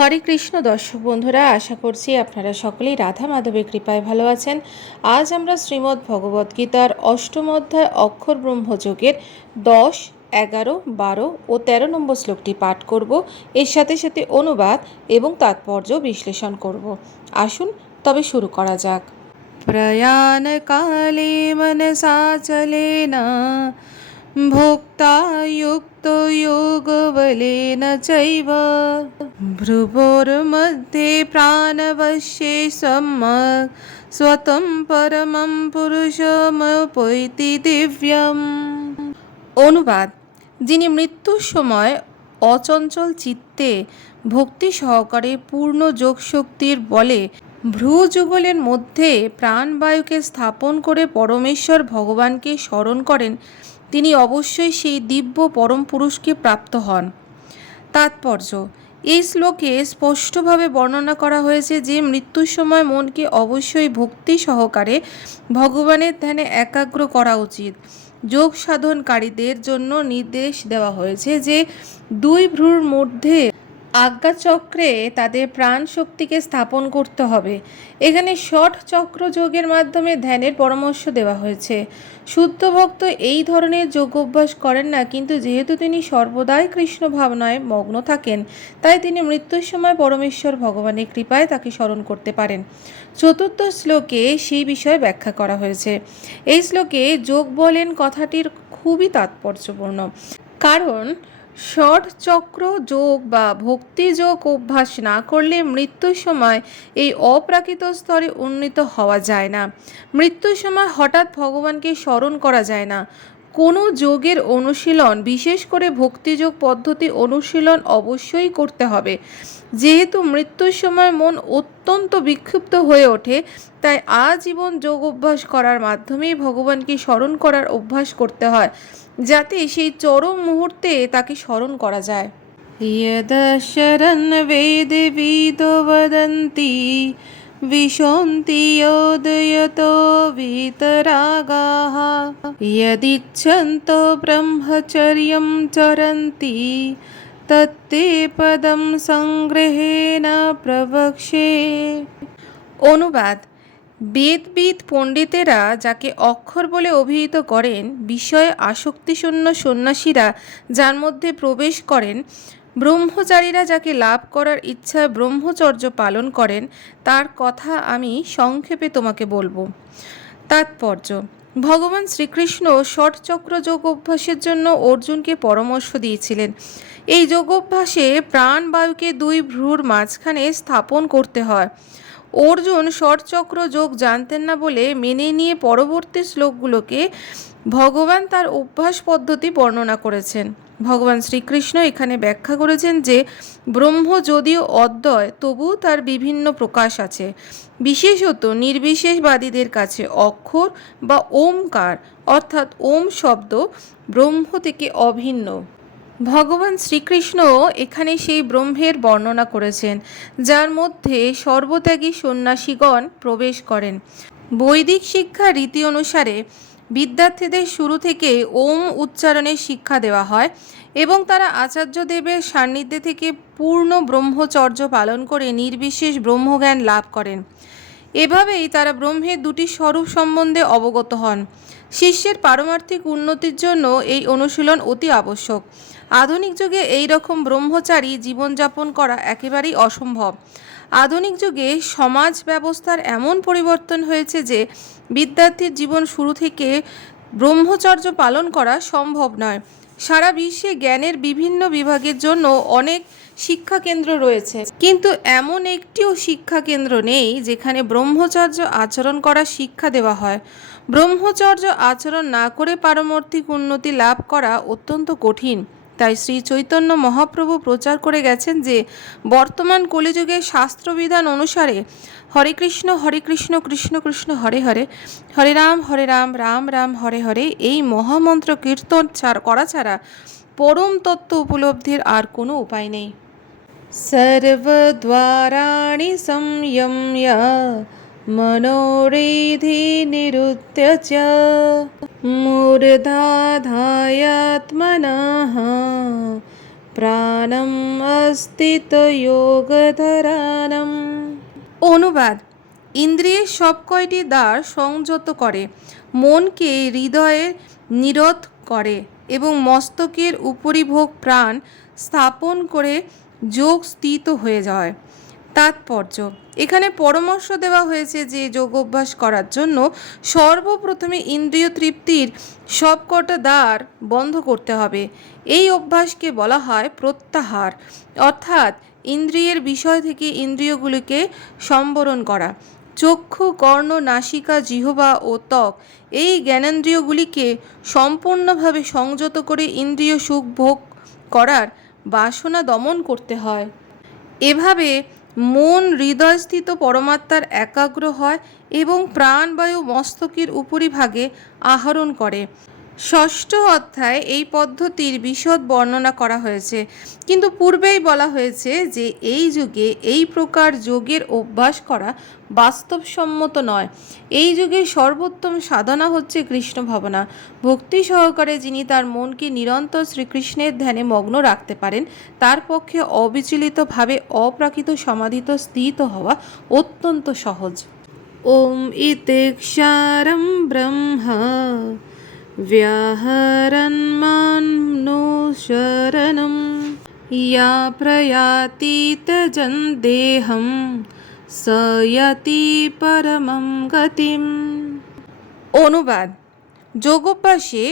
হরে কৃষ্ণ দর্শক বন্ধুরা, আশা করছি আপনারা সকলেই রাধা মাধবের কৃপায় ভালো আছেন। আজ আমরা শ্রীমদ্ ভগবদ্গীতার অষ্টম অধ্যায় অক্ষর ব্রহ্মযোগের দশ, এগারো, বারো ও ১৩ নম্বর শ্লোকটি পাঠ করব। এর সাথে সাথে অনুবাদ এবং তাৎপর্য বিশ্লেষণ করব। আসুন, তবে শুরু করা যাক। প্রয়াণ কালে মনসা চলে না युक्तो योगबलेन चैव भ्रुवोर्मध्ये प्राणवश्ये सम्यक् स्वतं परमं পুরুষমপৈতি দিব্যম অনুবাদ যিনি মৃত্যুর সময় অচঞ্চল চিত্তে ভক্তি সহকারে পূর্ণ যোগশক্তির বলে ভ্রুযুগলের মধ্যে প্রাণবায়ুকে স্থাপন করে পরমেশ্বর ভগবানকে স্মরণ করেন তিনি অবশ্যই সেই দিব্য পরম পুরুষকে প্রাপ্ত হন। তাৎপর্য, এই শ্লোকে স্পষ্টভাবে বর্ণনা করা হয়েছে যে মৃত্যুর সময় মনকে অবশ্যই ভক্তি সহকারে ভগবানের ধ্যানে একাগ্র করা উচিত। যোগ সাধনকারীদের জন্য নির্দেশ দেওয়া হয়েছে যে দুই ভ্রুর মধ্যে আজ্ঞাচক্রে তাদের প্রাণ শক্তিকে স্থাপন করতে হবে। এখানে ষট চক্র যোগের মাধ্যমে ধ্যানের পরামর্শ দেওয়া হয়েছে। শুদ্ধ ভক্ত এই ধরনের যোগ অভ্যাস করেন না, কিন্তু যেহেতু তিনি সর্বদাই কৃষ্ণ ভাবনায় মগ্ন থাকেন, তাই তিনি মৃত্যুর সময় পরমেশ্বর ভগবানের কৃপায় তাকে স্মরণ করতে পারেন। চতুর্থ শ্লোকে সেই বিষয়ে ব্যাখ্যা করা হয়েছে। এই শ্লোকে যোগ বলেন কথাটির খুবই তাৎপর্যপূর্ণ। কারণ চক্র যোগ বা ভক্তিযোগ অভ্যাস না করলে মৃত্যুর সময় এই অপ্রাকৃত স্তরে উন্নীত হওয়া যায় না। মৃত্যুর সময় হঠাৎ ভগবানকে স্মরণ করা যায় না। কোনো যোগের অনুশীলন বিশেষ করে ভক্তিযোগ পদ্ধতি অনুশীলন অবশ্যই করতে হবে যেহেতু মৃত্যুর সময় মন অত্যন্ত বিক্ষিপ্ত হয়ে ওঠে তাই আজীবন যোগ অভ্যাস করার মাধ্যমেই ভগবানকে স্মরণ করার অভ্যাস করতে হয় যাতে সেই চরম মুহূর্তে তাকে স্মরণ করা যায় यदशरन् वेदविदो वदन्ति विशन्ति योदयतो वीतरागाः यदिच्छन्तो ब्रह्मचर्यं चरन्ति তত্তে পদম সংগ্রহেণ প্রবক্ষে অনুবাদ বেদবিদ পণ্ডিতেরা যাকে অক্ষর বলে অভিহিত করেন বিষয়ে আসক্তিশূন্য সন্ন্যাসীরা যার মধ্যে প্রবেশ করেন ব্রহ্মচারীরা যাকে লাভ করার ইচ্ছায় ব্রহ্মচর্য পালন করেন, তার কথা আমি সংক্ষেপে তোমাকে বলব। তাৎপর্য, ভগবান শ্রীকৃষ্ণ ষটচক্র যোগ অভ্যাসের জন্য অর্জুনকে পরামর্শ দিয়েছিলেন। এই যোগাভ্যাসে প্রাণবায়ুকে দুই ভ্রুর মাঝখানে স্থাপন করতে হয়। অর্জুন ষটচক্র যোগ জানতেন না বলে মেনে নিয়ে পরবর্তী শ্লোকগুলোকে ভগবান তার অভ্যাস পদ্ধতি বর্ণনা করেছেন। ভগবান শ্রীকৃষ্ণ এখানে ব্যাখ্যা করেছেন যে ব্রহ্ম যদিও অদ্বয়, তবুও তার বিভিন্ন প্রকাশ আছে। বিশেষত নির্বিশেষবাদীদের কাছে অক্ষর বা ওমকার, অর্থাৎ ওম শব্দ ব্রহ্ম থেকে অভিন্ন। ভগবান শ্রীকৃষ্ণ এখানে সেই ব্রহ্মের বর্ণনা করেছেন, যার মধ্যে সর্বত্যাগী সন্ন্যাসীগণ প্রবেশ করেন। বৈদিক শিক্ষা রীতি অনুসারে বিদ্যার্থীদের শুরু থেকে ওম উচ্চারণের শিক্ষা দেওয়া হয় এবং তারা আচার্যদেবের সান্নিধ্যে থেকে পূর্ণ ব্রহ্মচর্য পালন করে নির্বিশেষ ব্রহ্মজ্ঞান লাভ করেন। এভাবেই তারা ব্রহ্মের দুটি স্বরূপ সম্বন্ধে অবগত হন। শিষ্যের পারমার্থিক উন্নতির জন্য এই অনুশীলন অতি আবশ্যক। আধুনিক যুগে এই রকম ব্রহ্মচারী জীবনযাপন করা একেবারেই অসম্ভব। আধুনিক যুগে সমাজ ব্যবস্থার এমন পরিবর্তন হয়েছে যে বিদ্যার্থীর জীবন শুরু থেকে ব্রহ্মচর্য পালন করা সম্ভব নয়। সারা বিশ্বে জ্ঞানের বিভিন্ন বিভাগের জন্য অনেক শিক্ষা কেন্দ্র রয়েছে। কিন্তু এমন একটিও শিক্ষা কেন্দ্র নেই যেখানে ব্রহ্মচর্য আচরণ করা শিক্ষা দেওয়া হয়। ব্রহ্মচর্য আচরণ না করে পারমার্থিক উন্নতি লাভ করা অত্যন্ত কঠিন। তাই শ্রী চৈতন্য মহাপ্রভু প্রচার করে গেছেন যে, বর্তমান কলিযুগে শাস্ত্রবিধান অনুসারে হরে কৃষ্ণ হরে কৃষ্ণ কৃষ্ণ কৃষ্ণ, হরে হরে হরে রাম হরে রাম রাম রাম, হরে হরে, এই মহামন্ত্র কীর্তন করা ছাড়া পরম তত্ত্ব উপলব্ধির আর কোনো উপায় নেই। সর্বদ্বারাণি সংযম্য मनोरेधिनिरुत्य च मूर्धाधायात्मनः প্রাণম অস্তিতয়োগধরানম অনুবাদ ইন্দ্রিয়ের সব কয়টি দ্বার সংযত করে মনকে হৃদয়ে নিরোধ করে এবং মস্তকের উপরিভোগ প্রাণ স্থাপন করে যোগ স্থিত হয়ে যায় তাৎপর্য। এখানে পরামর্শ দেওয়া হয়েছে যে যোগ অভ্যাস করার জন্য সর্বপ্রথমে ইন্দ্রিয় তৃপ্তির সবকটা দ্বার বন্ধ করতে হবে। এই অভ্যাসকে বলা হয় প্রত্যাহার। অর্থাৎ ইন্দ্রিয়ের বিষয় থেকে ইন্দ্রিয়গুলিকে সম্বরণ করা। চক্ষু, কর্ণ, নাসিকা, জিহবা ও ত্বক এই জ্ঞানেন্দ্রিয়গুলিকে সম্পূর্ণভাবে সংযত করে ইন্দ্রিয় সুখ ভোগ করার বাসনা দমন করতে হয়। এভাবে মন হৃদয়স্থিত পরমাত্মার একাগ্র হয় এবং প্রাণবায়ু মস্তকের উপরিভাগে আহরণ করে। ষষ্ঠ অধ্যায়ে এই পদ্ধতির বিশদ বর্ণনা করা হয়েছে। কিন্তু পূর্বেই বলা হয়েছে যে এই যুগে এই প্রকার যোগের অভ্যাস করা বাস্তবসম্মত নয়। এই যুগে সর্বোত্তম সাধনা হচ্ছে কৃষ্ণ ভাবনা। ভক্তি সহকারে যিনি তার মনকে নিরন্তর শ্রীকৃষ্ণের ধ্যানে মগ্ন রাখতে পারেন, তার পক্ষে অবিচলিতভাবে অপ্রাকৃত সমাধিত স্থিত হওয়া অত্যন্ত সহজ। ওম ইতেক্ষারম ব্রহ্ম व्याहरन्मान्नो या प्रयातीतजन् देहं स याति পরমম গতিম অনুবাদ যোগভ্যাসে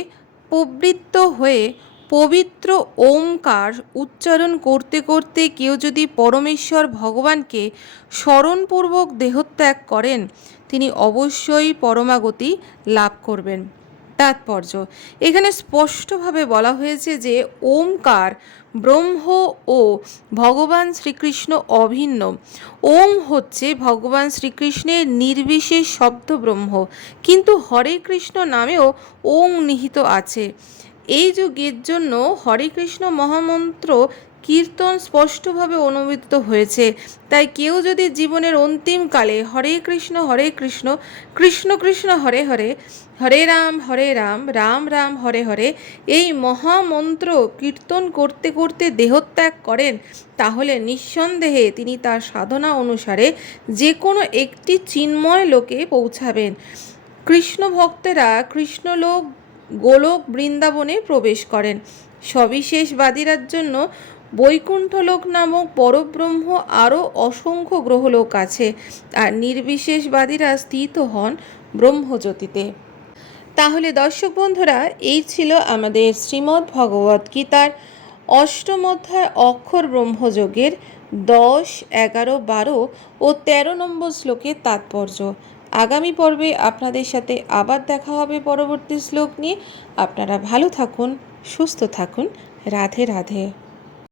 প্রবৃত্ত হয়ে পবিত্র ওমকার উচ্চারণ করতে করতে কেউ যদি পরমেশ্বর ভগবানকে স্মরণপূর্বক দেহত্যাগ করেন তিনি অবশ্যই পরমাগতি লাভ করবেন তাৎপর্য এখানে স্পষ্টভাবে বলা হয়েছে যে ওমকার ব্রহ্ম ও ভগবান শ্রীকৃষ্ণ অভিন্ন। ওম হচ্ছে ভগবান শ্রীকৃষ্ণের নির্বিশেষ শব্দ ব্রহ্ম কিন্তু হরে কৃষ্ণ নামেও ওম নিহিত আছে। এই যুগের জন্য হরে কৃষ্ণ মহামন্ত্র কীর্তন স্পষ্টভাবে অনুমিত হয়েছে। তাই কেউ যদি জীবনের অন্তিমকালে হরে কৃষ্ণ হরে কৃষ্ণ কৃষ্ণ কৃষ্ণ, হরে হরে হরে রাম হরে রাম রাম রাম, হরে হরে এই মহামন্ত্র কীর্তন করতে করতে দেহত্যাগ করেন, তাহলে নিঃসন্দেহে তিনি তার সাধনা অনুসারে যে কোনো একটি চিন্ময় লোকে পৌঁছাবেন। কৃষ্ণ ভক্তেরা কৃষ্ণলোক, গোলক বৃন্দাবনে প্রবেশ করেন। সবিশেষবাদীরার জন্য বৈকুণ্ঠলোক নামক পরব্রহ্ম আরও অসংখ্য গ্রহলোক আছে, আর নির্বিশেষবাদীরা স্থিত হন ব্রহ্মজ্যোতিতে। তাহলে দর্শক বন্ধুরা, এই ছিল আমাদের শ্রীমদ্ ভগবত গীতার অষ্টম অধ্যায় অক্ষর ব্রহ্মযোগের দশ, এগারো, বারো ও তেরো নম্বর শ্লোকের তাৎপর্য। আগামী পর্বে আপনাদের সাথে আবার দেখা হবে পরবর্তী শ্লোক নিয়ে। আপনারা ভালো থাকুন। সুস্থ থাকুন। রাধে রাধে।